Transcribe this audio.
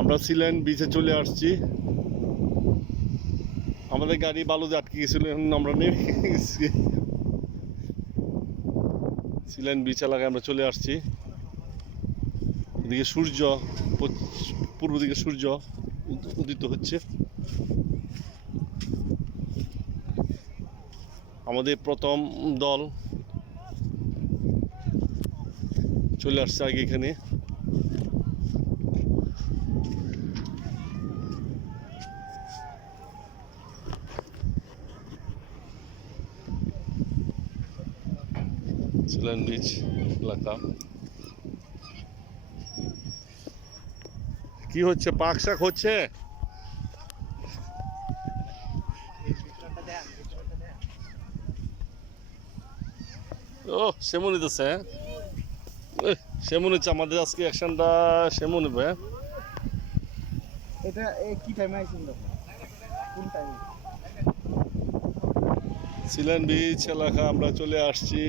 আমরা সিলেন বিচে চলে আসছি। আমাদের গাড়ি বালুতে আটকে গেছিল, এখন আমরা নেমে গেছি। সিলেন বিচ এলাকায় আমরা চলে আসছি। এদিকে সূর্য, পূর্ব দিকে সূর্য উদিত হচ্ছে। আমাদের প্রথম দল চলে আসছে আগে এখানে। সিলেন বিচ এলাকা। কি হচ্ছে, পাক শাক হচ্ছে? ও সেমন হইতেছে, সেমন হচ্ছে আমাদের আজকে অ্যাকশনটা সেমন হবে। এটা কি টাইমে আইছেন কোন টাইমে? সিলেন বিচ এলাকা আমরা চলে আসছি।